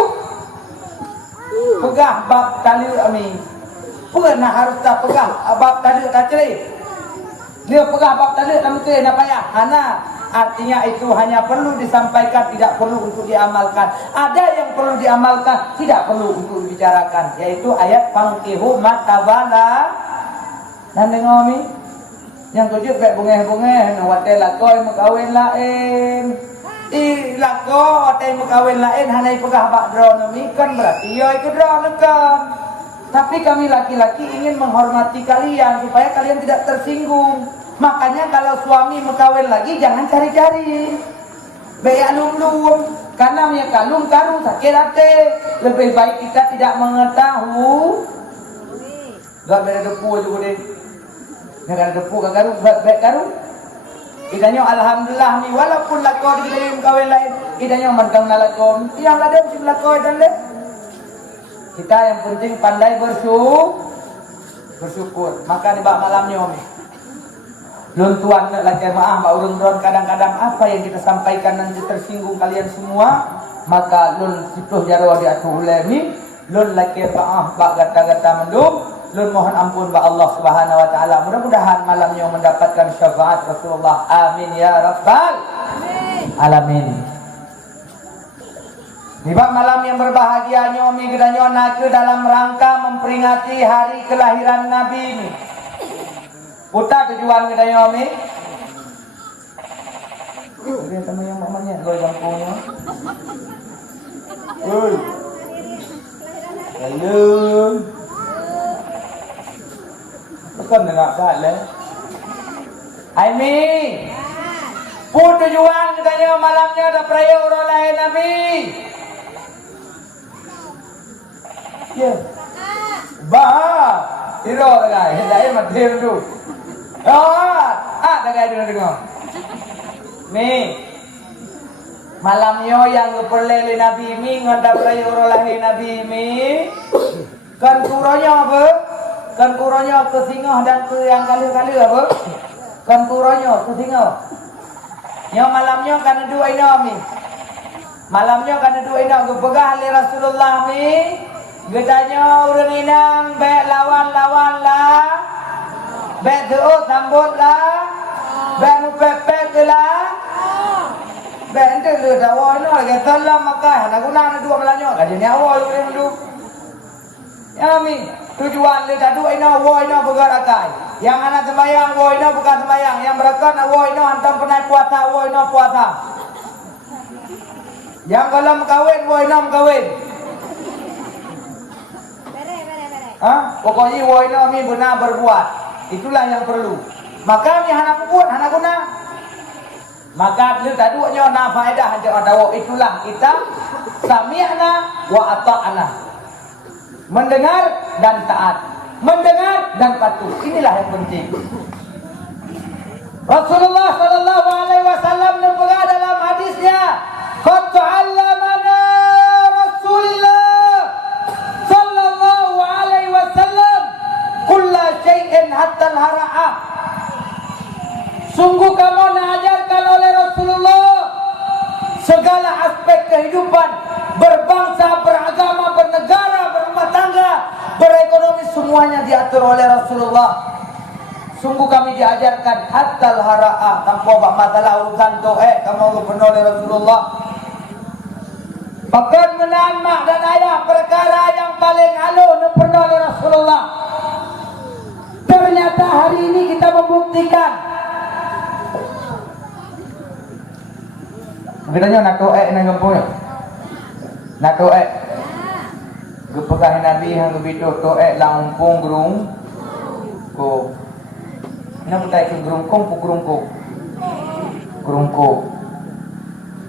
Pegah bab tali ami. Pernah harus tak pegang bab tali tak cerai. Dia pegah bab tali tak mesti nak payah. Hana artinya itu hanya perlu disampaikan, tidak perlu untuk diamalkan. Ada yang perlu diamalkan, tidak perlu untuk dibicarakan, yaitu ayat fangkihu matabala. Dan dengar mi, yang tujuh baik bungeh-bungeh, nawate lakoi makawin lain. Lakoi watai makawin lain, hanai pegah bak drone mi kan berarti yo ikut drone kan. Tapi kami laki-laki ingin menghormati kalian supaya kalian tidak tersinggung. Makanya kalau suami mengkawin lagi jangan cari-cari. Baik alum-lum karena punya kalung karung sakit hati. Lebih baik kita tidak mengetahui. Gak beda depu juga deh. Gak depu gak karung baik karung. Idanya alhamdulillah ni walaupun lakon kita mengkawin lain, idanya mandang nalakon. Yang ada mesti lakon dan deh. Kita yang penting pandai bersyukur. Maka di bak malamnya Om. Lun tuan lagi maaf Mbak Urung Dron kadang-kadang apa yang kita sampaikan nanti tersinggung kalian semua, maka lun sipuh jaro di atu ulemi, lun lagi maaf Mbak gata-gata mendung, lun mohon ampun Mbak Allah Subhanahu wa taala. Mudah-mudahan malamnya mendapatkan syafaat Rasulullah. Amin ya rabbal alamin. Di malam yang berbahagia nyomi gedanya naku dalam rangka memperingati hari kelahiran Nabi ini. Putar tujuan kita nyomi. Lihat sama yang mamanya, loy bangkunya. Oi. Halo. Bukan nak salah. Aimi. Put tujuan kita nyomi malamnya ada perayaan orang lahir Nabi. Ya. Bah. Iro lagi, hendak mati dulu. Dengar dengar. Ni malamnya yang keperlele Nabi mi ngondak perayaan lahir Nabi mi. Kan kuranya apa? Kan kuranya ke singa dan ke yang kali-kali apa? Kan kuranya ke singa. Yang malamnya kan dua ina mi. Malamnya kan dua ina kepegah oleh Rasulullah mi. Getanya urang inang baik lawan-lawan lah. Baik doa sambut lah. Baik mupepek lah. Baik ente lu dawa no lagi salam maka nak guna dua malamnya kan dia awal dulu. Ya mi tujuan le tadu ina wo ina bergerakai. Yang anak sembahyang wo ina bukan sembahyang, yang berkat wo ina hantam penai puasa wo ina puasa. Yang kalau kawin wo ina kawin. Pokoknya woina mi benar berbuat. Itulah yang perlu. Maka ni hana puput, hana guna. Maka dia tadunya na faedah hanya ada itulah kita sami'na wa ata'na. Mendengar dan taat. Mendengar dan patuh. Inilah yang penting. Rasulullah sallallahu alaihi wasallam menempatkan dalam hadisnya, "Qad ta'allamana Rasulullah sallallahu alaihi wasallam kulla syai'in hatta al-hara'a." Sungguh kamu diajarkan oleh Rasulullah segala aspek kehidupan berbangsa, beragama, bernegara, berumah tangga, berekonomi, semuanya diatur oleh Rasulullah Sungguh kami diajarkan hatal hara'a tanpa bak masalah urusan tu kamu benar oleh Rasulullah. Bahkan menahan mak dan ayah perkara yang paling halus pernah oleh Rasulullah. Ternyata hari ini kita membuktikan. Kitanya nak to'ek nang kampung. Nak to'ek. Gepegah Nabi hang gebido to'ek lang umpung gerung ko. Nam tay gerungkong pu gerungko. Gerungko.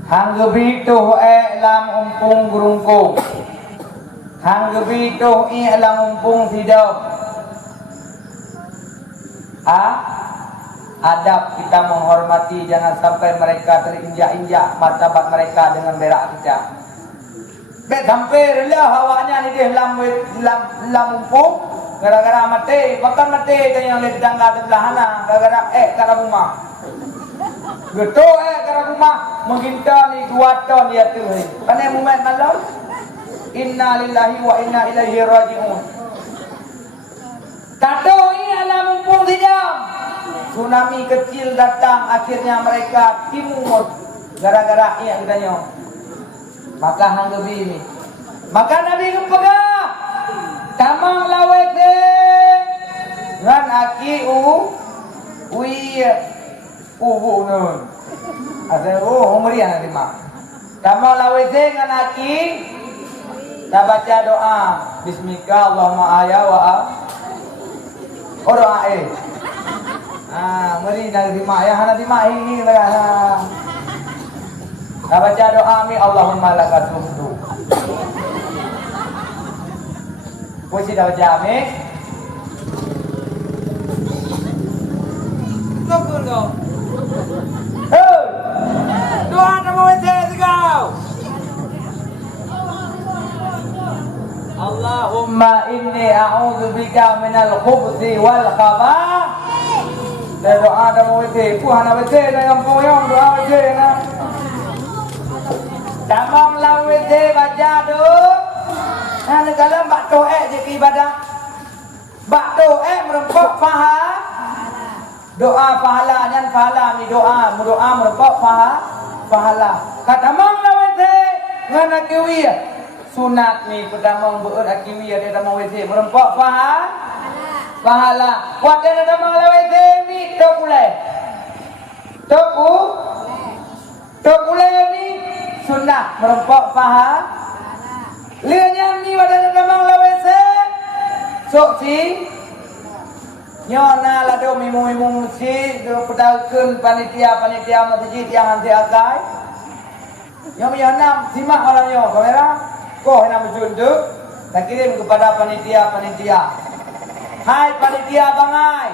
Hang gebido lang umpung gerungko. Hang gebido lang umpung sidap. Adab kita menghormati, jangan sampai mereka terinjak-injak martabat mereka dengan berak kita. Bet sampai relah awaknya ni dia lam umpung gara-gara mati, bahkan mati kan yang di tangga sebelah sana gara-gara cara rumah. Gitu cara rumah menghinta ni 2 ton dia tu. Pandai mumet malam. Inna lillahi wa inna ilaihi raji'un. Tato ini alam mumpung tidak. Tsunami kecil datang, akhirnya mereka timur gara-gara ia katanya. Maka hang gebi ini. Maka Nabi kepegah. Tamang lawet de. Ngan aki bu nun. Asal umrian nanti mak. Tamang lawet de ngan aki. Kita baca doa. Bismika Allahumma aya wa doa mari nak terima ya hana terima ini lah. Kita baca doa mi Allahumma lakal hamdu. Puji dah baca mi. Tokun dong. Doa nama wajah segau. Allahumma inni a'udzubika minal khubuthi wal khaba'ith. Doa dah mau wajah, puan nak wajah dengan poyong doa wajah na. Tamang lam wajah baca tu. Nah kalau bak doa je ibadah. Bak doa merempok pahala. Doa pahala dan pahala ni doa merempok pahala. Kata mang lam wajah ngana kiwi. Sunat ni pertama beut akiwi dia dah mau wajah merempok pahala. Kuat dia dah mau lawai ni tok ulai. Tok ulai ni sunat merempok pahala. Lianya ni wadah dah mau lawai sok si nyona la do mimu si do pedalkeun panitia masjid yang anti akai. Yang menyanam simak orangnya kamera. Kau hendak menjunduk dan kirim kepada panitia. Hai panitia bangai.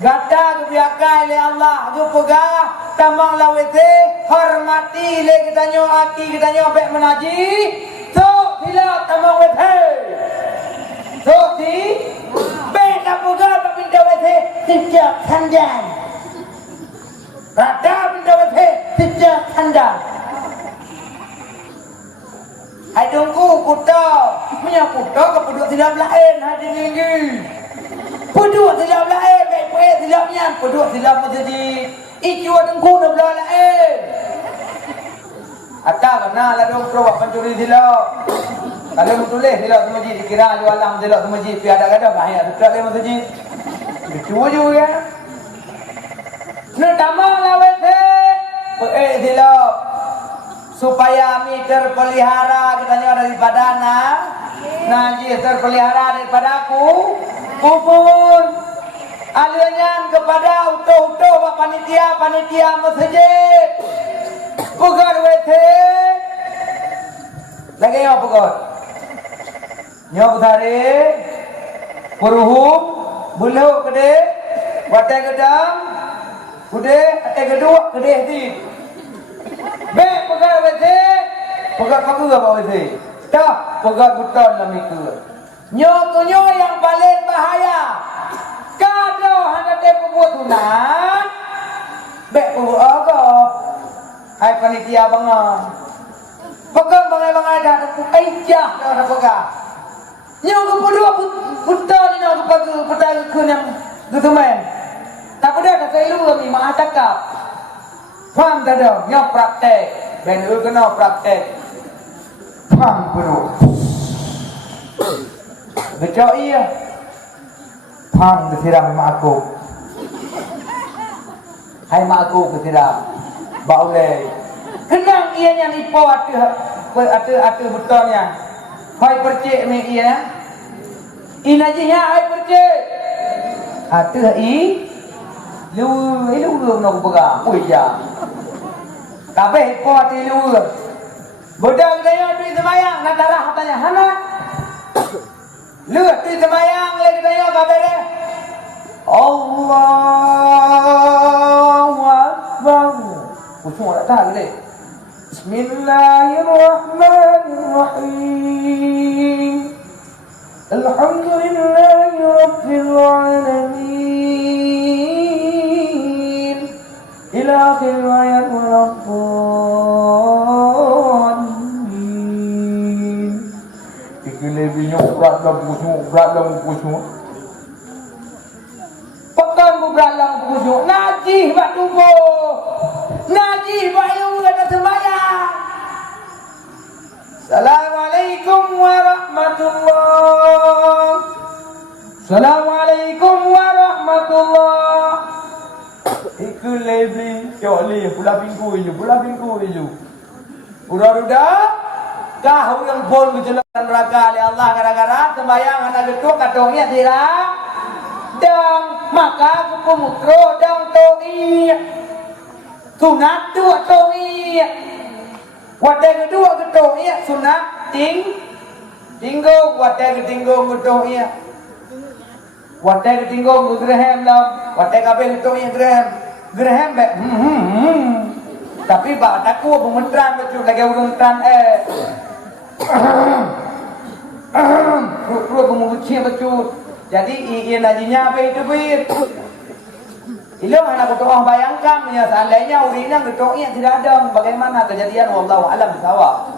Gata kebiakai le Allah. Ju pegah tamang lawete hormati le kitanyo aki kitanyo bek menaji. Tok sila tamang wete. Tok si bek tak pegah tak pindah wete sejak sandan. Rata pindah wete sejak sandan. Hai tunggu kuda, punya kuda ke peduk silap lain hadi tinggi. Peduk silap lain, baik silapnya, peduk silap masjid. Icu tunggu nak belah lain. Ada kena lah dong keluar pencuri silap. Kalau tulis silap tu masjid dikira jualan silap tu masjid pi ada-ada bahaya dekat le masjid. Itu juga. Nak tamang lawet silap. Supaya mi terpelihara katanya daripada najis terpelihara daripada aku kupun aliannya kepada utuh panitia masjid bukan wete lagi apa bukan nyok tadi peruhum bulu gede watai gedang gede ate geduk gede di Bek pegang wete, pegang kagu apa wete? Tak, pegang buton dalam itu. Nyo yang paling bahaya. Kalau hendak dia buat sunat, bek buat apa? Hai panitia bangga. Pegang bangai dah ada ejah dah pegang. Nyo kedua buton ni nak pegang petang kun yang Gitu men. Tak ada kata ilu ni mak cakap. Faham tak ada? Nyok praktek. Ben lu kena praktek. Faham penuh. Becok iya. Faham kesiram mak aku. Hai mak aku kesiram. Baulai. Kenang ia yang ipo atu betulnya. Hai percik ni ia. Inajinya hai percik. Atu i. Lu nak pegang. Ui ya. Tapi ipo atu lu. Bodoh dia tu semayang nak darah katanya. Hana. Lu tu semayang lagi dia kabar dia. Allahu Akbar. Usung tak tahu dia. Bismillahirrahmanirrahim. Alhamdulillahi Rabbil Alamin. Ila akhir ayat al-Amin. Lebih berat dalam kusuk. Pekan ku berat dalam kusuk. Najih bak tubuh. Najih bak ilmu kata sembahyang. Assalamualaikum warahmatullahi. Assalamualaikum warahmatullahi. Iku lebih jolih pula pinggu itu. Udah. Kau yang pun berjalan neraka oleh Allah gara-gara sembahyang anak gedung katongnya tidak. Dan maka kupumutro dan to'i. Sunat dua to'i. Wadah kedua to'i sunat tinggo wadah tinggo to'i. Wadah tinggo geraham lah. Wadah kabel to'i geraham be. Tapi bak aku pementran betul lagi urung tran Perut mengucing betul. Jadi ia najinya apa itu bit. Ilang anak orang bayangkan seandainya urinnya getoknya tidak ada, bagaimana kejadian wallahu alam bisawab.